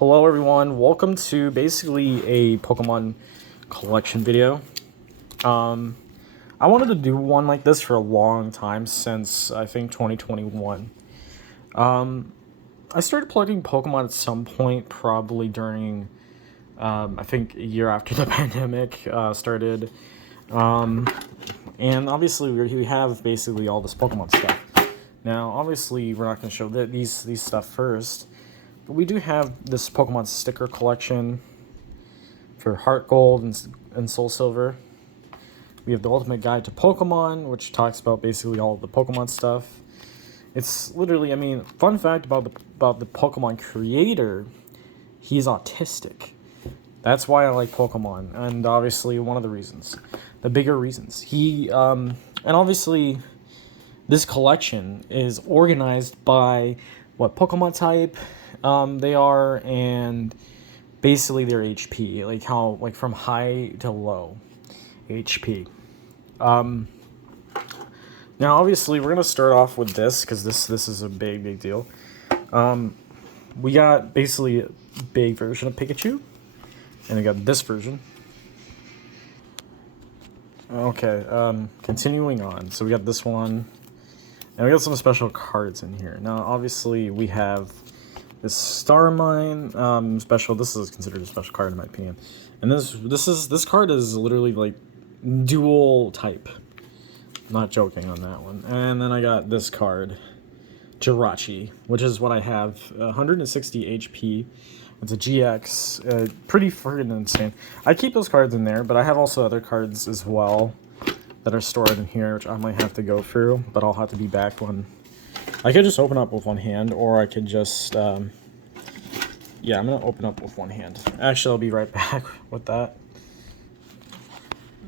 Hello everyone, welcome to basically a Pokemon collection video. I wanted to do one like this for a long time, since I think 2021. I started collecting Pokemon at some point, probably during, I think a year after the pandemic started. And obviously we have basically all this Pokemon stuff. Now, obviously we're not going to show these stuff first. But we do have this Pokemon sticker collection for Heart Gold and Soul Silver. We have the Ultimate Guide to Pokemon, which talks about basically all of the Pokemon stuff. It's literally, fun fact about the Pokemon creator, he's autistic. That's why I like Pokemon, and obviously one of the reasons, the bigger reasons. And obviously this collection is organized by what Pokemon type they are, and basically their HP, like from high to low HP. Now obviously we're gonna start off with this because this is a big deal. We got basically a big version of Pikachu, and we got this version. Okay, continuing on. So we got this one, and we got some special cards in here. Now obviously we have this Starmine special. This is considered a special card in my opinion, and this card is literally like dual type. Not joking on that one. And then I got this card, Jirachi, which is what I have, 160 HP. It's a GX, pretty friggin' insane. I keep those cards in there, but I have also other cards as well that are stored in here, which I might have to go through, but I'll have to be back when. I could just open up with one hand, or I could just, yeah, I'm going to open up with one hand. Actually, I'll be right back with that.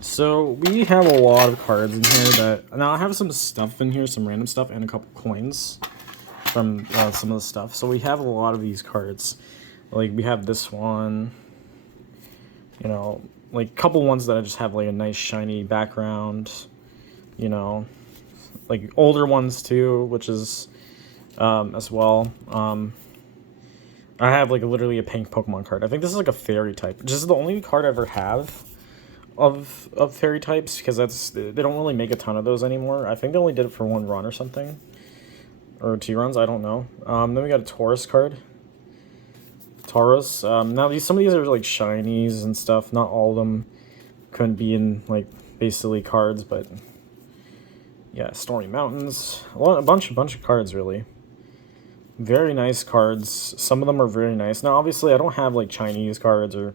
So, we have a lot of cards in here that, now I have some stuff in here, some random stuff, and a couple coins from some of the stuff. So, we have a lot of these cards. Like, we have this one, you know, like, a couple ones that I just have, like, a nice shiny background, you know. Like older ones too, which is as well. I have like literally a pink Pokemon card. I think this is like a fairy type. This is the only card I ever have of fairy types, because they don't really make a ton of those anymore. I think they only did it for one run or something, or 2 runs. I don't know. Then we got a Taurus card. Taurus. Now some of these are like shinies and stuff. Not all of them couldn't be in like basically cards, but. Yeah, Stormy Mountains. A bunch of cards, really. Very nice cards. Some of them are very nice. Now, obviously, I don't have, like, Chinese cards, or...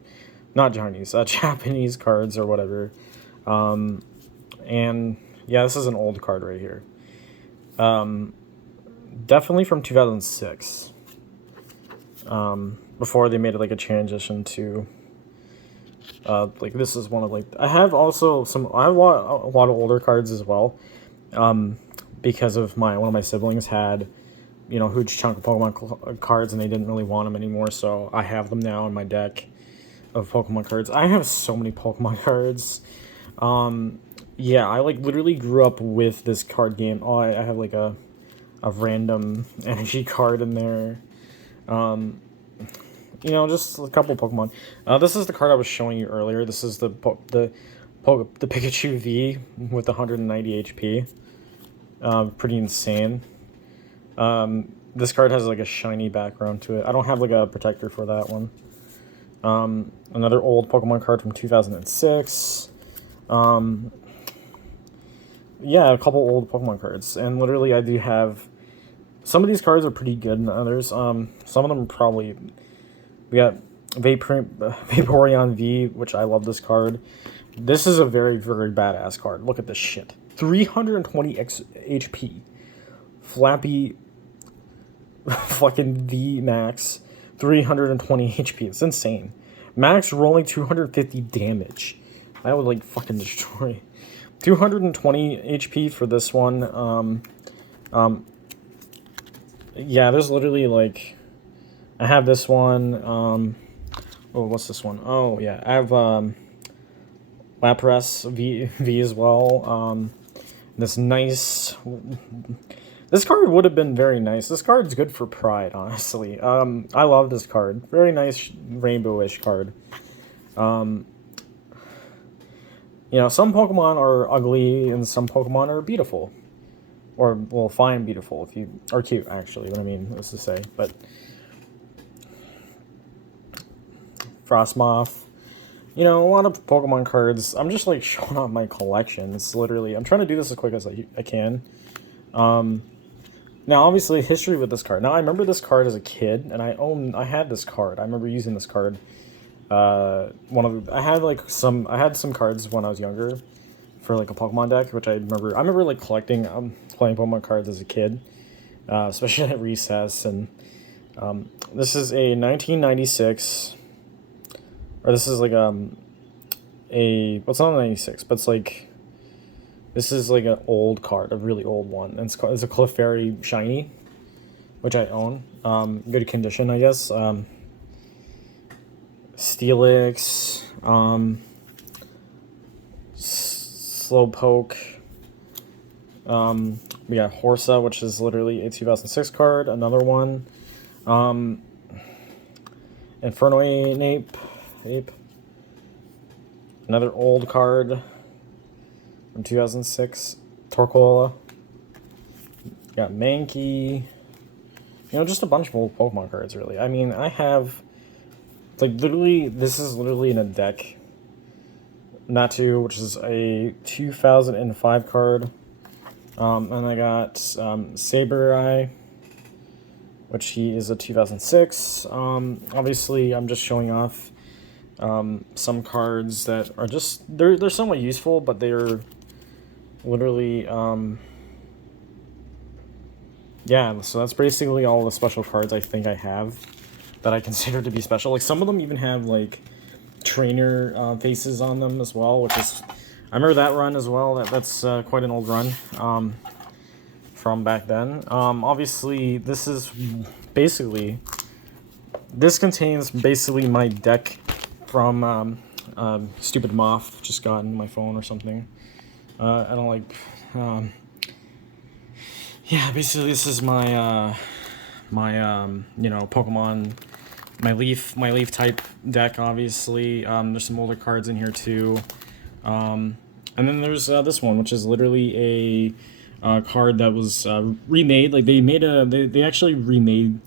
Not Chinese, Japanese cards, or whatever. And, yeah, this is an old card right here. Definitely from 2006. Before they made it, like, a transition to... like, this is one of, like... I have also I have a lot of older cards as well. Because of one of my siblings had, you know, a huge chunk of Pokemon cards, and they didn't really want them anymore, so I have them now in my deck of Pokemon cards. I have so many Pokemon cards. Yeah, I like literally grew up with this card game. Oh, I have like a random energy card in there. You know, just a couple Pokemon. This is the card I was showing you earlier. This is the Pikachu V with 190 HP. Pretty insane. This card has like a shiny background to it. I don't have like a protector for that one. Another old Pokemon card from 2006. Yeah, a couple old Pokemon cards. And literally I do have... Some of these cards are pretty good and others. Some of them probably... We got Vaporeon V, which I love this card. This is a very badass card. Look at this shit. 320 HP. Flappy fucking V max. 320 HP. It's insane. Max rolling 250 damage. I would like fucking destroy. 220 HP for this one. Yeah, there's literally like... I have this one. Oh, what's this one? Oh, yeah. I have Lapras V as well. This This card would have been very nice. This card's good for Pride, honestly. I love this card. Very nice rainbowish card. You know, some Pokemon are ugly and some Pokemon are beautiful. Or, well, fine beautiful, if you... Or cute, actually, what I mean is to say. But... Frostmoth. You know, a lot of Pokemon cards. I'm just, like, showing off my collection. It's literally... I'm trying to do this as quick as I can. Now, obviously, history with this card. Now, I remember this card as a kid, and I had this card. I remember using this card. I had some cards when I was younger for, like, a Pokemon deck, which I remember, like, collecting, playing Pokemon cards as a kid, especially at recess, and, this is a 1996, or this is, like, well, it's not a 96, but it's, like, this is like an old card, a really old one. And it's a Clefairy Shiny, which I own. Good condition, I guess. Steelix, Slowpoke. We got Horsa, which is literally a 2006 card. Another one. Infernoid Ape. Another old card from 2006, Torkola. Got Mankey. You know, just a bunch of old Pokemon cards, really. I mean, I have, like, literally, this is literally in a deck. Natu, which is a 2005 card. And I got Sableye, which he is a 2006. Obviously, I'm just showing off some cards that are just, they're somewhat useful, but they're literally, yeah, so that's basically all the special cards I think I have that I consider to be special. Like, some of them even have, like, trainer faces on them as well, which is, I remember that run as well. That's quite an old run from back then. Obviously, this contains basically my deck from Stupid Moth, just got in my phone or something. I don't like, yeah, basically this is my, you know, Pokemon, my leaf type deck, obviously. There's some older cards in here too. And then there's this one, which is literally a card that was remade. Like, they actually remade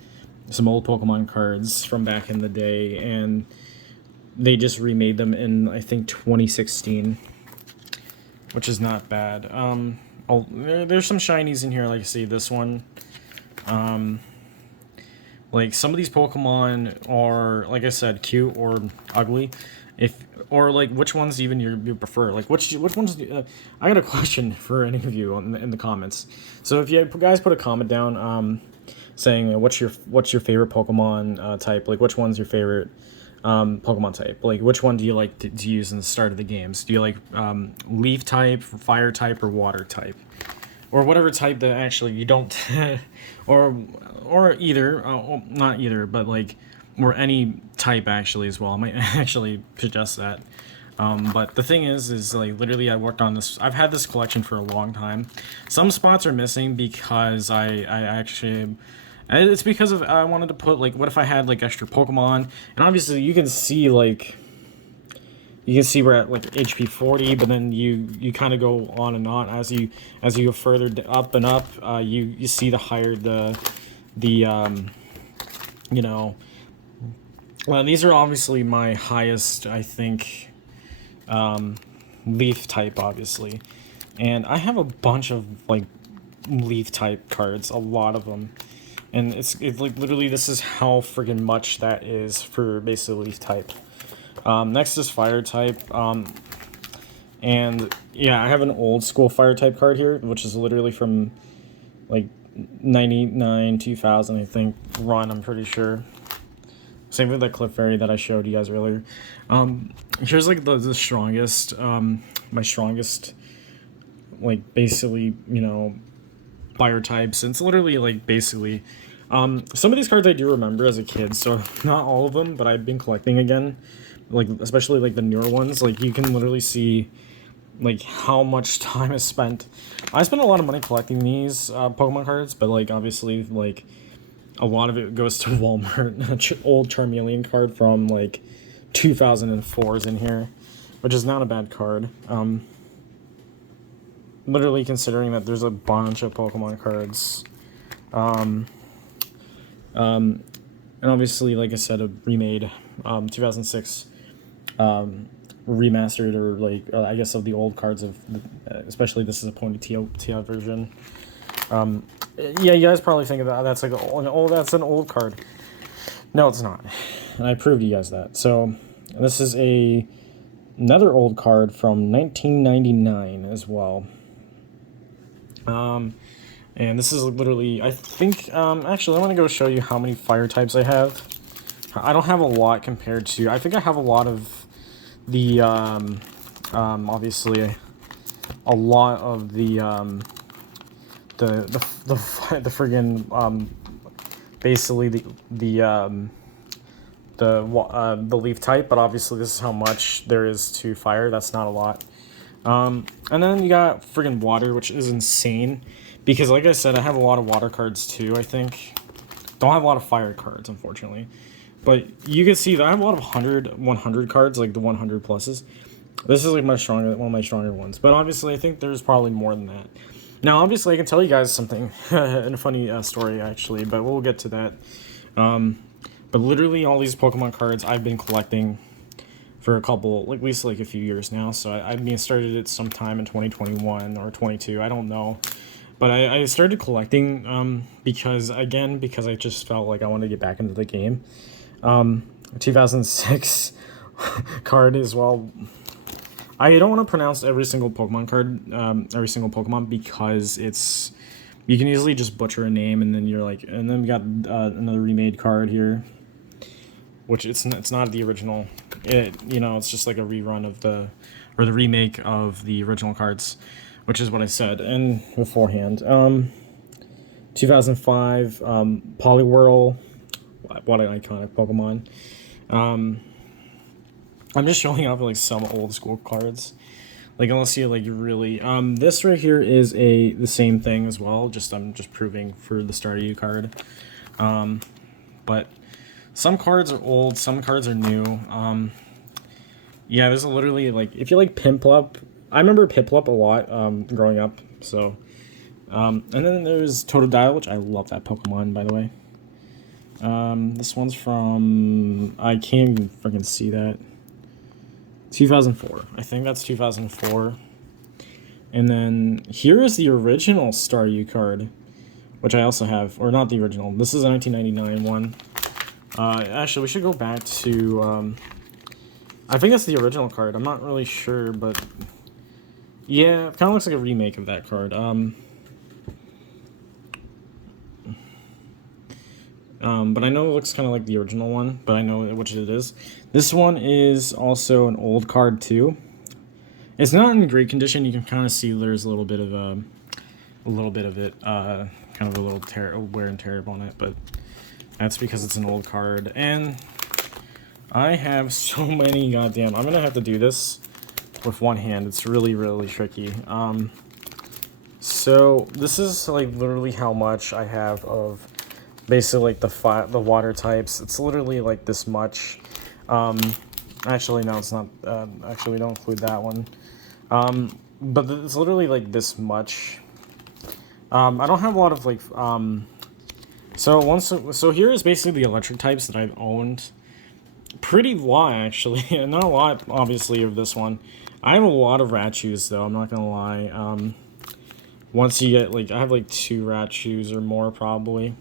some old Pokemon cards from back in the day, and they just remade them in, I think, 2016. Which is not bad. There's some shinies in here, like I see this one. Like, some of these Pokemon are, like I said, cute or ugly. Or like, which ones even you prefer? Like, which ones? I got a question for any of you in the comments. So if you guys put a comment down, saying what's your favorite Pokemon type? Like, which one's your favorite Pokemon type? Like, which one do you like to use in the start of the games? Do you like leaf type, fire type, or water type, or whatever type that actually you don't, or either, not either, but like, or any type actually as well. I might actually suggest that. But the thing is like, literally, I worked on this. I've had this collection for a long time. Some spots are missing because I actually. It's because of, I wanted to put, like, what if I had, like, extra Pokemon? And obviously, you can see, like, we're at, like, HP 40, but then you kind of go on and on as you go further up and up. You see the higher the you know, these are obviously my highest, I think, leaf type, obviously. And I have a bunch of, like, leaf type cards, a lot of them. And it's like, literally, this is how friggin' much that is for basically leaf type. Next is fire type. And yeah, I have an old school fire type card here, which is literally from like 99, 2000, I think, run, I'm pretty sure. Same with that Clefairy that I showed you guys earlier. Here's like the strongest, my strongest, like, basically, you know, fire types. And it's literally like, basically, some of these cards I do remember as a kid, so not all of them, but I've been collecting again, like, especially like the newer ones. Like, you can literally see like how much time is spent. I spend a lot of money collecting these Pokemon cards, but like obviously like a lot of it goes to Walmart. Old Charmeleon card from like 2004 is in here, which is not a bad card. Literally considering that there's a bunch of Pokemon cards. And obviously, like I said, a remade 2006 remastered, or like I guess of the old cards of especially this is a Ponytail version. Yeah, you guys probably think of that's like that's an old card. No, it's not, and I proved to you guys that. So this is another old card from 1999 as well. And this is literally, I think, actually, I'm going to go show you how many fire types I have. I don't have a lot compared to, I think I have a lot of the, obviously, a lot of the friggin', basically the leaf type, but obviously this is how much there is to fire. That's not a lot. And then you got friggin' water, which is insane. Because, like I said, I have a lot of water cards, too, I think. Don't have a lot of fire cards, unfortunately. But you can see that I have a lot of 100 cards, like the 100 pluses. This is, like, one of my stronger ones. But, obviously, I think there's probably more than that. Now, obviously, I can tell you guys something. In a funny story, actually. But we'll get to that. But literally, all these Pokemon cards I've been collecting for at least like a few years now. So I started it sometime in 2021 or 22. I don't know. But I started collecting because I just felt like I wanted to get back into the game. 2006 card as well. I don't want to pronounce every single Pokemon card, every single Pokemon, because you can easily just butcher a name, and then you're like, and then we got another remade card here, which it's not the original. It's just like a rerun of the remake of the original cards, which is what I said and beforehand. 2005 Poliwhirl, what an iconic Pokemon. I'm just showing off like some old school cards, like unless you really this right here is the same thing as well. I'm just proving for the Staryu card. But some cards are old, some cards are new. Yeah, there's literally, like, if you like Piplup, I remember Piplup a lot growing up, so. And then there's Totodile, which I love that Pokemon, by the way. This one's from, I can't even freaking see that. 2004. I think that's 2004. And then here is the original Staryu card, which I also have, or not the original. This is a 1999 one. Actually, we should go back to, I think that's the original card. I'm not really sure, but yeah, it kind of looks like a remake of that card. But I know it looks kind of like the original one, but I know which it is. This one is also an old card too. It's not in great condition. You can kind of see there's a little bit of it, kind of a little wear and tear on it, but that's because it's an old card. And I have so many goddamn. I'm gonna have to do this with one hand. It's really, really tricky. So this is like literally how much I have of basically like the water types. It's literally like this much. Actually, no, it's not. Actually, we don't include that one. But it's literally like this much. I don't have a lot of like. So here is basically the electric types that I've owned. Pretty lot actually, not a lot obviously of this one. I have a lot of Rachus though. I'm not gonna lie. Once you get like, I have like 2 Rachus or more probably.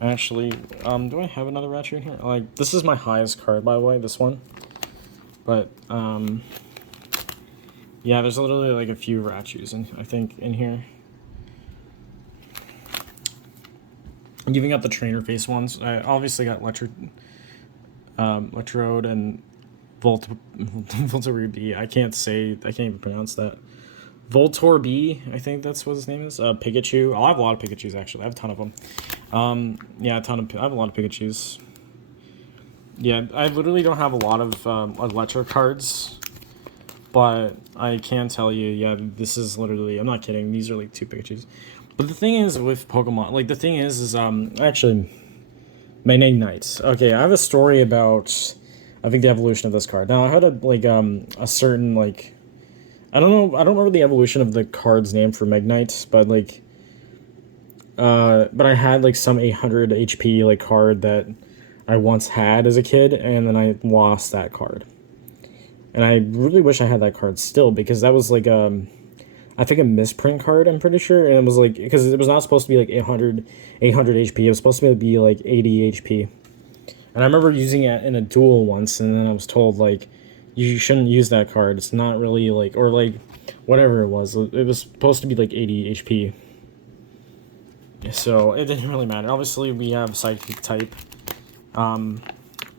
Actually, do I have another Raichu in here? Like, this is my highest card, by the way, this one. But, yeah, there's literally, like, a few Rachus, I think, in here. I've even got the trainer face ones. I obviously got Electrode and Voltorb B. I can't even pronounce that. Voltorb B, I think that's what his name is. Pikachu. I have a lot of Pikachus, actually. I have a ton of them. Yeah, I have a lot of Pikachus. Yeah, I literally don't have a lot of Electro cards, but I can tell you, yeah, this is literally, I'm not kidding, these are like 2 Pikachus. But the thing is with Pokemon, like the thing is actually, Magnites. Okay, I have a story about, I think, the evolution of this card. Now I had a certain like, I don't know, I don't remember the evolution of the card's name for Magnites, but like, but I had like some 800 HP like card that I once had as a kid, and then I lost that card. And I really wish I had that card still, because that was like I think a misprint card, I'm pretty sure, and it was like, because it was not supposed to be like 800 HP, it was supposed to be like 80 HP. And I remember using it in a duel once, and then I was told like, you shouldn't use that card, it's not really like, or like whatever it was supposed to be like 80 HP. So it didn't really matter. Obviously we have Psychic type,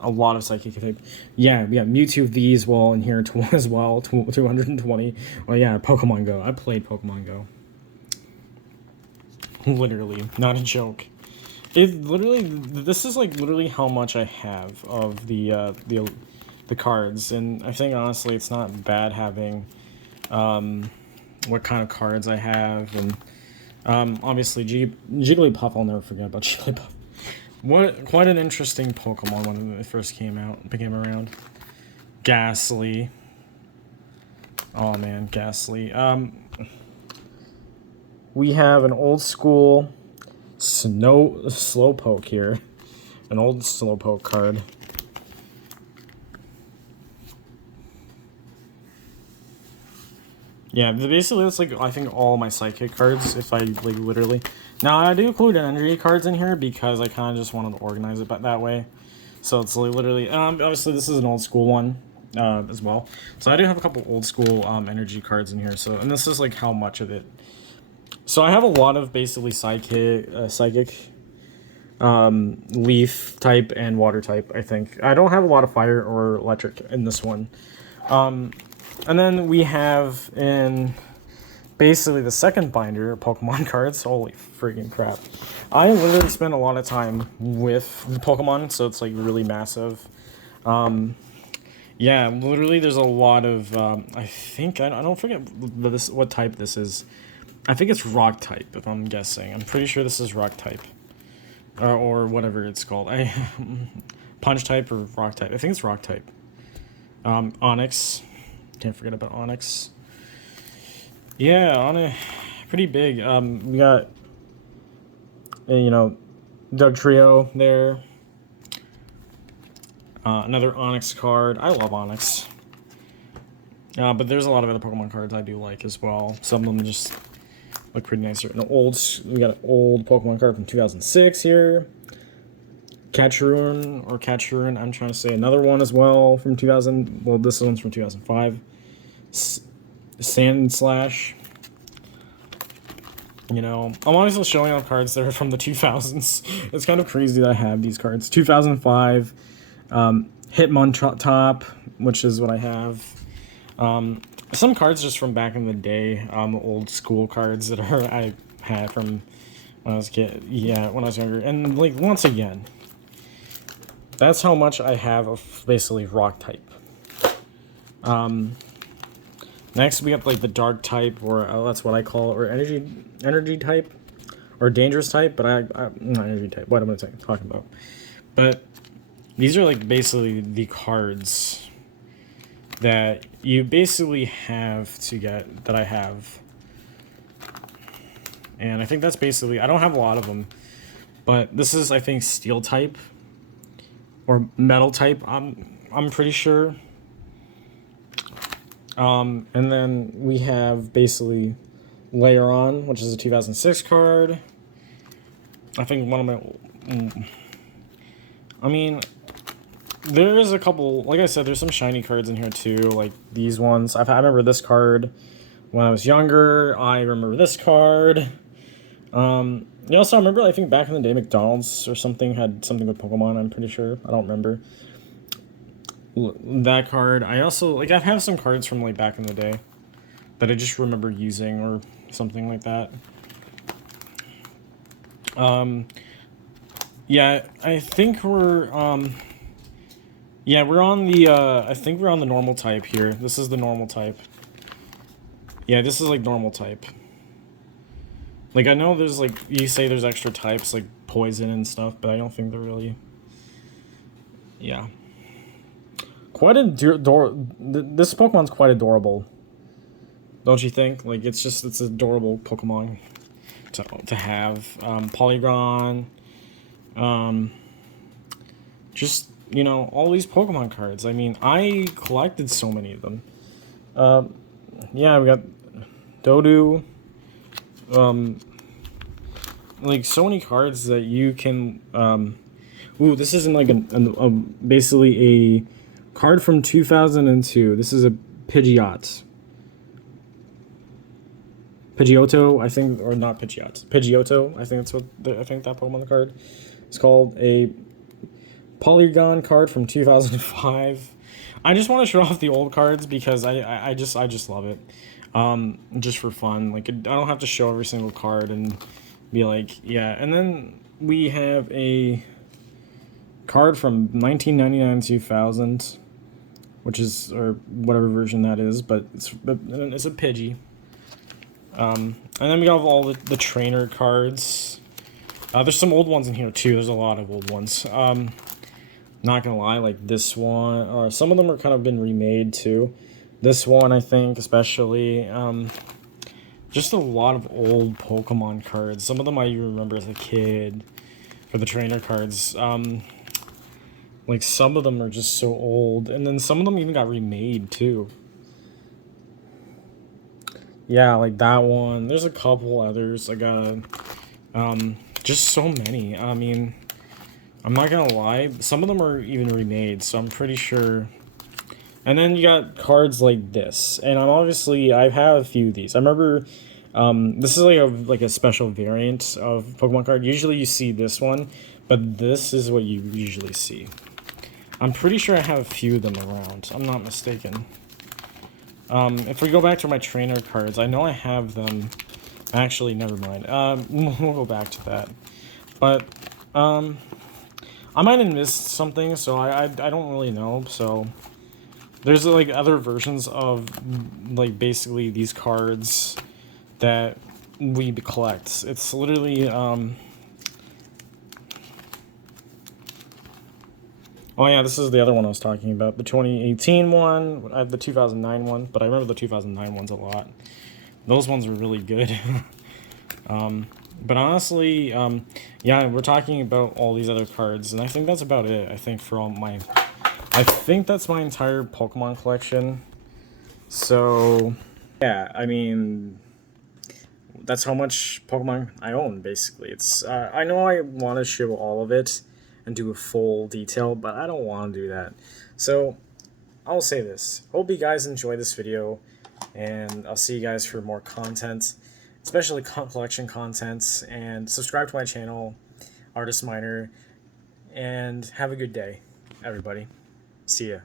a lot of Psychic type. Yeah, we got Mewtwo V as well in here as well, 220. Well, yeah, Pokemon Go. I played Pokemon Go. Literally, not a joke. It literally, this is like literally how much I have of the cards, and I think honestly it's not bad having what kind of cards I have, and obviously Jigglypuff, I'll never forget about Jigglypuff. Quite an interesting Pokemon when it first came around. Ghastly. Oh man, Ghastly. We have an old school Slowpoke here. An old Slowpoke card. Yeah, basically that's like, I think, all my Psychic cards, if I like literally. Now I do include energy cards in here because I kind of just wanted to organize it that way. So it's like literally, obviously this is an old school one as well. So I do have a couple old school energy cards in here. So, and this is like how much of it. So I have a lot of basically Psychic, Leaf type and Water type, I think. I don't have a lot of Fire or Electric in this one. And then we have in basically the second binder Pokemon cards. Holy freaking crap. I literally spend a lot of time with Pokemon, so it's like really massive. Yeah, literally there's a lot of, I think, I don't forget what type this is. I think it's Rock type, if I'm guessing. I'm pretty sure this is Rock type. Or whatever it's called. Punch type or Rock type. I think it's Rock type. Onyx. Can't forget about Onyx. Yeah, pretty big. We got, Doug Trio there. Another Onyx card. I love Onyx. But there's a lot of other Pokemon cards I do like as well. Some of them just look pretty nice here. We got an old Pokemon card from 2006 here. Catchurun, I'm trying to say another one as well from 2000. Well, this one's from 2005. Sandslash. I'm obviously showing off cards that are from the 2000s. It's kind of crazy that I have these cards. 2005, Hitmontop, which is what I have. Some cards just from back in the day, old school cards that I had from when I was a kid. Yeah, when I was younger. And like once again, that's how much I have of basically Rock type. Next we have like the Dark type, or that's what I call it, or energy type, or dangerous type. But I not energy type. What am I talking about? But these are like basically the cards that you basically have to get, that I have. And I think that's basically, I don't have a lot of them, but this is, I think, Steel type or Metal type. I'm pretty sure. And then we have basically Layer On, which is a 2006 card. I think one of my, there is a couple, like I said, there's some shiny cards in here too, like these ones. I remember this card when I was younger. I remember this card. You also remember, I think back in the day, McDonald's or something had something with Pokemon, I'm pretty sure. I don't remember. That card. I also, like, I have some cards from, like, back in the day that I just remember using or something like that. Yeah, I think we're, yeah, we're on the, I think we're on the normal type here. This is the normal type. Yeah, this is like normal type. Like, I know there's like, you say there's extra types like poison and stuff, but I don't think they're really. Yeah. Quite this Pokemon's quite adorable. Don't you think? Like, it's adorable Pokemon to have. Polygon. Just, you know, all these Pokemon cards. I mean, I collected so many of them. Yeah, we got Dodu. Like, so many cards that you can. Ooh, this isn't like basically a card from 2002. This is a Pidgeot. Pidgeotto, I think, or not Pidgeot. Pidgeotto, I think that's what I think that Pokemon card is called. A Polygon card from 2005. I just want to show off the old cards because I just love it. Just for fun. Like, I don't have to show every single card and be like, yeah. And then we have a card from 1999-2000, which is, or whatever version that is, but it's a Pidgey. And then we have all the trainer cards. There's some old ones in here too. There's a lot of old ones. Not gonna lie, like this one, or some of them are kind of been remade too. This one, I think, especially. Just a lot of old Pokemon cards. Some of them I remember as a kid for the trainer cards. Like, some of them are just so old, and then some of them even got remade too. Yeah, like that one. There's a couple others. I got just so many. I mean, I'm not gonna lie, some of them are even remade, so I'm pretty sure. And then you got cards like this, and I have a few of these. I remember this is like a special variant of Pokemon card. Usually you see this one, but this is what you usually see. I'm pretty sure I have a few of them around. I'm not mistaken. If we go back to my trainer cards, I know I have them. Actually, never mind. We'll go back to that. But I might have missed something, so I don't really know. So there's like other versions of like basically these cards that we collect. It's literally oh yeah, this is the other one I was talking about, the 2018 one. I have the 2009 one, but I remember the 2009 ones a lot. Those ones were really good. But honestly, yeah, we're talking about all these other cards, and I think that's about it. I think that's my entire Pokemon collection. So, yeah, I mean, that's how much Pokemon I own, basically. It's I know I want to show all of it and do a full detail, but I don't want to do that. So, I'll say this. Hope you guys enjoy this video, and I'll see you guys for more content, especially collection content, and subscribe to my channel, Artist Miner, and have a good day, everybody. See ya.